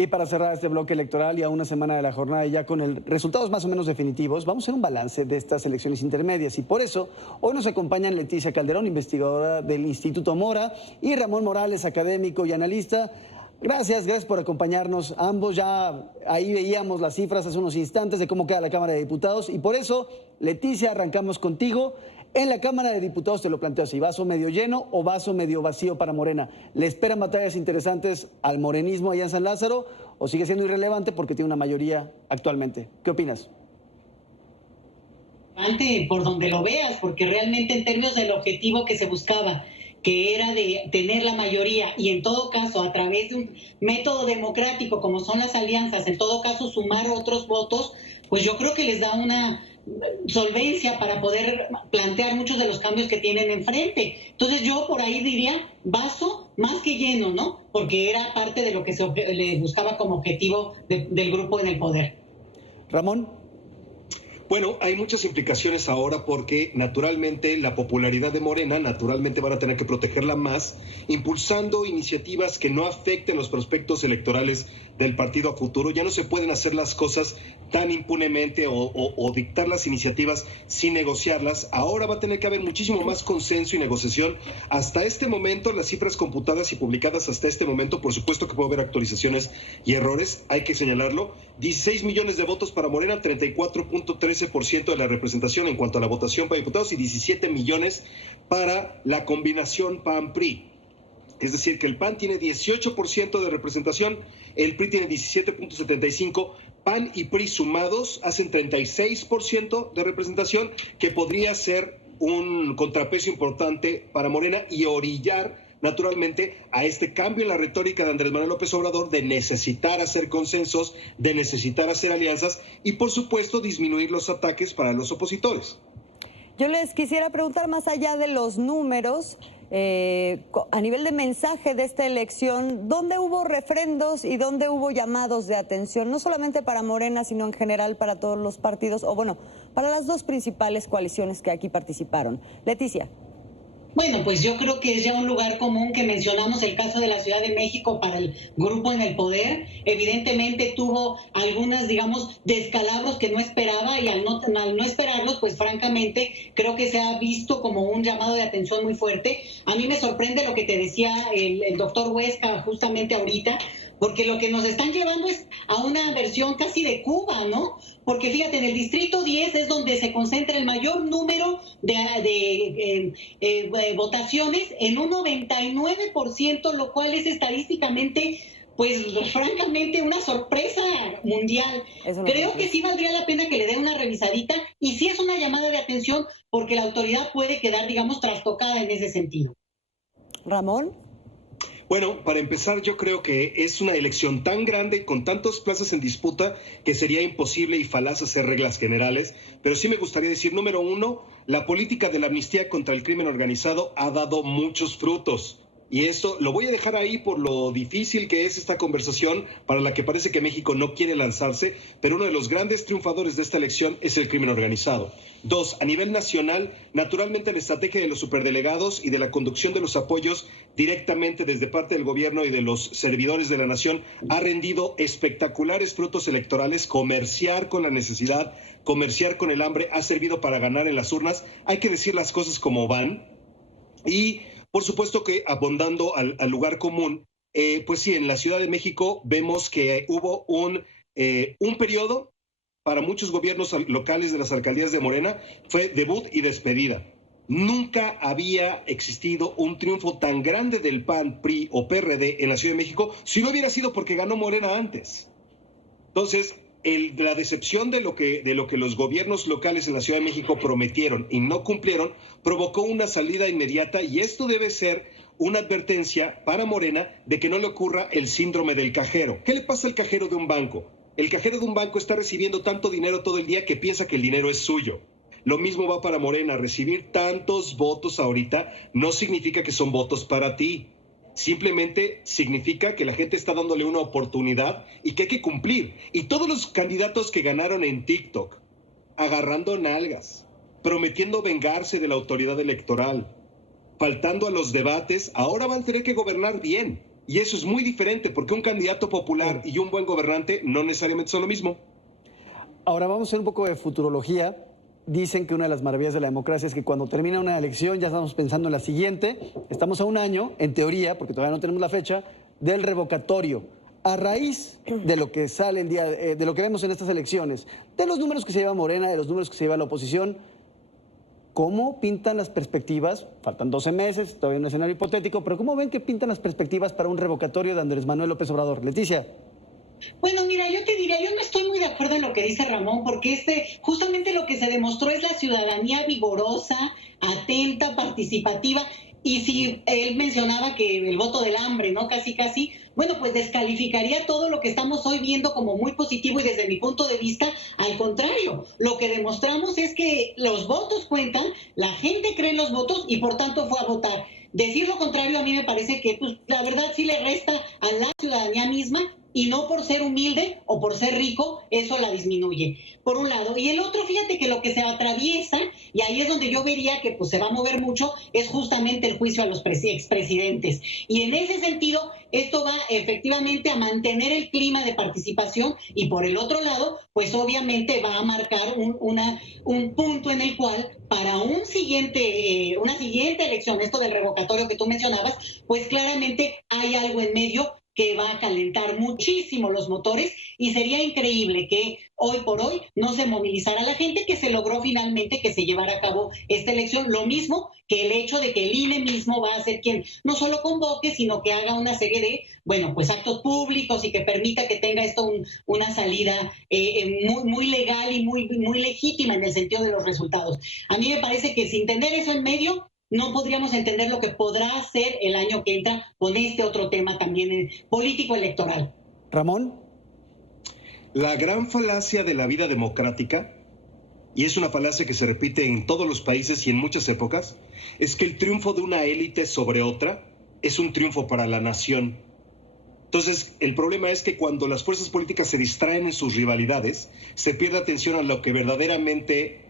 Y para cerrar este bloque electoral y a una semana de la jornada y ya con resultados más o menos definitivos, vamos a hacer un balance de estas elecciones intermedias. Y por eso, hoy nos acompañan Leticia Calderón, investigadora del Instituto Mora, y Ramón Morales, académico y analista. Gracias por acompañarnos. Ambos ya ahí veíamos las cifras hace unos instantes de cómo queda la Cámara de Diputados. Y por eso, Leticia, arrancamos contigo. En la Cámara de Diputados te lo planteo así: vaso medio lleno o vaso medio vacío para Morena. ¿Le esperan batallas interesantes al morenismo allá en San Lázaro o sigue siendo irrelevante porque tiene una mayoría actualmente? ¿Qué opinas? Por donde lo veas, porque realmente en términos del objetivo que se buscaba, que era de tener la mayoría y en todo caso a través de un método democrático como son las alianzas, en todo caso sumar otros votos, pues yo creo que les da una solvencia para poder plantear muchos de los cambios que tienen enfrente. Entonces yo por ahí diría vaso más que lleno, ¿no? Porque era parte de lo que se le buscaba como objetivo del grupo en el poder. Ramón. Bueno, hay muchas implicaciones ahora porque naturalmente la popularidad de Morena, naturalmente van a tener que protegerla más, impulsando iniciativas que no afecten los prospectos electorales del partido a futuro. Ya no se pueden hacer las cosas tan impunemente o dictar las iniciativas sin negociarlas. Ahora va a tener que haber muchísimo más consenso y negociación. Hasta este momento, las cifras computadas y publicadas hasta este momento, por supuesto que puede haber actualizaciones y errores, hay que señalarlo. 16 millones de votos para Morena, 34.13% de la representación en cuanto a la votación para diputados y 17 millones para la combinación PAN-PRI. Es decir, que el PAN tiene 18% de representación, el PRI tiene 17.75%, PAN y PRI sumados hacen 36% de representación, que podría ser un contrapeso importante para Morena y orillar naturalmente a este cambio en la retórica de Andrés Manuel López Obrador de necesitar hacer consensos, de necesitar hacer alianzas y por supuesto disminuir los ataques para los opositores. Yo les quisiera preguntar, más allá de los números, a nivel de mensaje de esta elección, ¿dónde hubo refrendos y dónde hubo llamados de atención? No solamente para Morena, sino en general para todos los partidos, o bueno, para las dos principales coaliciones que aquí participaron. Leticia. Bueno, pues yo creo que es ya un lugar común que mencionamos el caso de la Ciudad de México para el grupo en el poder. Evidentemente tuvo algunas, digamos, descalabros que no esperaba y al no esperarlos, pues francamente creo que se ha visto como un llamado de atención muy fuerte. A mí me sorprende lo que te decía el doctor Huesca justamente ahorita, porque lo que nos están llevando es a una versión casi de Cuba, ¿no? Porque fíjate, en el distrito 10 es donde se concentra el mayor número de votaciones en un 99%, lo cual es estadísticamente, pues francamente, una sorpresa mundial. Creo que sí valdría la pena que le dé una revisadita y sí es una llamada de atención porque la autoridad puede quedar, digamos, trastocada en ese sentido. Ramón. Bueno, para empezar, yo creo que es una elección tan grande, con tantas plazas en disputa, que sería imposible y falaz hacer reglas generales. Pero sí me gustaría decir, número uno, la política de la amnistía contra el crimen organizado ha dado muchos frutos. Y esto lo voy a dejar ahí por lo difícil que es esta conversación, para la que parece que México no quiere lanzarse, pero uno de los grandes triunfadores de esta elección es el crimen organizado. Dos, a nivel nacional, naturalmente la estrategia de los superdelegados y de la conducción de los apoyos directamente desde parte del gobierno y de los servidores de la nación ha rendido espectaculares frutos electorales. Comerciar con la necesidad, comerciar con el hambre ha servido para ganar en las urnas. Hay que decir las cosas como van. Y por supuesto que abondando al lugar común, pues sí, en la Ciudad de México vemos que hubo un periodo para muchos gobiernos locales de las alcaldías de Morena, fue debut y despedida. Nunca había existido un triunfo tan grande del PAN, PRI o PRD en la Ciudad de México si no hubiera sido porque ganó Morena antes. Entonces, la decepción de lo que los gobiernos locales en la Ciudad de México prometieron y no cumplieron provocó una salida inmediata, y esto debe ser una advertencia para Morena de que no le ocurra el síndrome del cajero. ¿Qué le pasa al cajero de un banco? El cajero de un banco está recibiendo tanto dinero todo el día que piensa que el dinero es suyo. Lo mismo va para Morena. Recibir tantos votos ahorita no significa que son votos para ti. Simplemente significa que la gente está dándole una oportunidad y que hay que cumplir. Y todos los candidatos que ganaron en TikTok, agarrando nalgas, prometiendo vengarse de la autoridad electoral, faltando a los debates, ahora van a tener que gobernar bien. Y eso es muy diferente, porque un candidato popular y un buen gobernante no necesariamente son lo mismo. Ahora vamos a hacer un poco de futurología. Dicen que una de las maravillas de la democracia es que cuando termina una elección ya estamos pensando en la siguiente. Estamos a un año, en teoría, porque todavía no tenemos la fecha, del revocatorio. A raíz de lo que sale el día, de lo que vemos en estas elecciones, de los números que se lleva Morena, de los números que se lleva la oposición, ¿cómo pintan las perspectivas? Faltan 12 meses, todavía un escenario hipotético, pero ¿cómo ven que pintan las perspectivas para un revocatorio de Andrés Manuel López Obrador? Leticia. Bueno, mira, yo te diría, yo no estoy muy de acuerdo en lo que dice Ramón, porque justamente lo que se demostró es la ciudadanía vigorosa, atenta, participativa, y si él mencionaba que el voto del hambre, ¿no? Casi, bueno, pues descalificaría todo lo que estamos hoy viendo como muy positivo y desde mi punto de vista, al contrario, lo que demostramos es que los votos cuentan, la gente cree en los votos y por tanto fue a votar. Decir lo contrario a mí me parece que, pues, la verdad sí le resta a la ciudadanía misma y no por ser humilde o por ser rico, eso la disminuye, por un lado. Y el otro, fíjate que lo que se atraviesa, y ahí es donde yo vería que pues se va a mover mucho, es justamente el juicio a los expresidentes. Y en ese sentido, esto va efectivamente a mantener el clima de participación y por el otro lado, pues obviamente va a marcar un punto en el cual para una siguiente elección, esto del revocatorio que tú mencionabas, pues claramente hay algo en medio que va a calentar muchísimo los motores y sería increíble que hoy por hoy no se movilizara la gente, que se logró finalmente que se llevara a cabo esta elección. Lo mismo que el hecho de que el INE mismo va a ser quien no solo convoque, sino que haga una serie de, bueno, pues actos públicos y que permita que tenga esto una salida muy legal y muy legítima en el sentido de los resultados. A mí me parece que sin tener eso en medio, no podríamos entender lo que podrá ser el año que entra con este otro tema también político electoral. Ramón. La gran falacia de la vida democrática, y es una falacia que se repite en todos los países y en muchas épocas, es que el triunfo de una élite sobre otra es un triunfo para la nación. Entonces, el problema es que cuando las fuerzas políticas se distraen en sus rivalidades, se pierde atención a lo que verdaderamente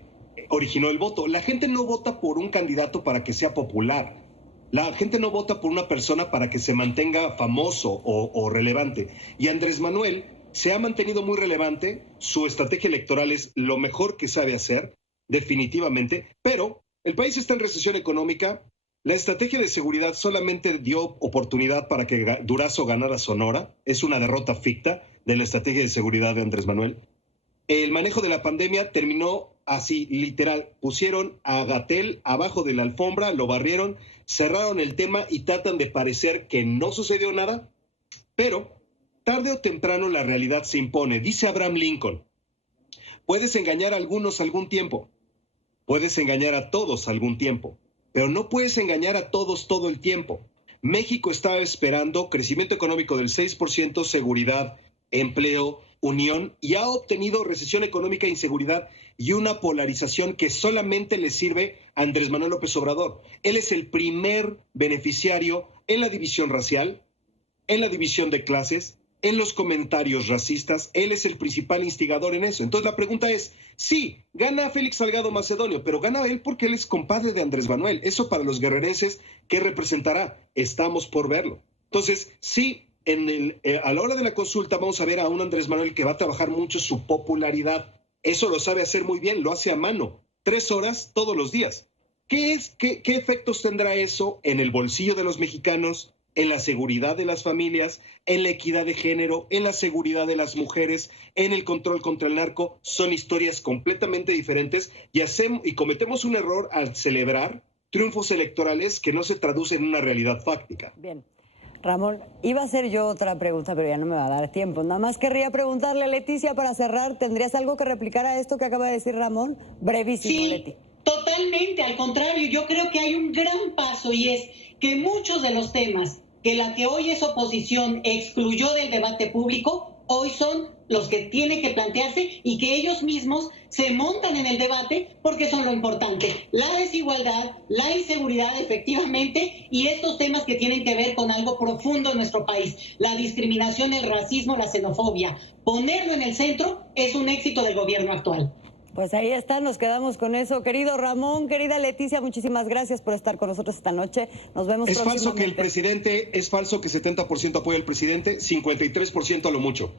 originó el voto. La gente no vota por un candidato para que sea popular. La gente no vota por una persona para que se mantenga famoso o relevante. Y Andrés Manuel se ha mantenido muy relevante. Su estrategia electoral es lo mejor que sabe hacer, definitivamente. Pero el país está en recesión económica. La estrategia de seguridad solamente dio oportunidad para que Durazo ganara Sonora. Es una derrota ficta de la estrategia de seguridad de Andrés Manuel. El manejo de la pandemia terminó así, literal. Pusieron a Gatell abajo de la alfombra, lo barrieron, cerraron el tema y tratan de parecer que no sucedió nada. Pero tarde o temprano la realidad se impone. Dice Abraham Lincoln, puedes engañar a algunos algún tiempo, puedes engañar a todos algún tiempo, pero no puedes engañar a todos todo el tiempo. México estaba esperando crecimiento económico del 6%, seguridad, empleo, unión, y ha obtenido recesión económica, inseguridad y una polarización que solamente le sirve a Andrés Manuel López Obrador. Él es el primer beneficiario en la división racial, en la división de clases, en los comentarios racistas. Él es el principal instigador en eso. Entonces la pregunta es, sí, gana Félix Salgado Macedonio, pero gana él porque él es compadre de Andrés Manuel. Eso para los guerrerenses, ¿qué representará? Estamos por verlo. Entonces, sí, a la hora de la consulta vamos a ver a un Andrés Manuel que va a trabajar mucho su popularidad. Eso lo sabe hacer muy bien, lo hace a mano, 3 horas todos los días. ¿Qué efectos tendrá eso en el bolsillo de los mexicanos, en la seguridad de las familias, en la equidad de género, en la seguridad de las mujeres, en el control contra el narco? Son historias completamente diferentes y cometemos un error al celebrar triunfos electorales que no se traducen en una realidad fáctica. Bien. Ramón, iba a hacer yo otra pregunta, pero ya no me va a dar tiempo. Nada más querría preguntarle a Leticia para cerrar, ¿tendrías algo que replicar a esto que acaba de decir Ramón? Brevísimo, sí, Leti. Totalmente, al contrario, yo creo que hay un gran paso y es que muchos de los temas que la que hoy es oposición excluyó del debate público, hoy son los que tienen que plantearse y que ellos mismos se montan en el debate porque son lo importante. La desigualdad, la inseguridad, efectivamente, y estos temas que tienen que ver con algo profundo en nuestro país. La discriminación, el racismo, la xenofobia. Ponerlo en el centro es un éxito del gobierno actual. Pues ahí está, nos quedamos con eso. Querido Ramón, querida Leticia, muchísimas gracias por estar con nosotros esta noche. Nos vemos Es falso que próximamente. es falso que 70% apoya al presidente, 53% a lo mucho.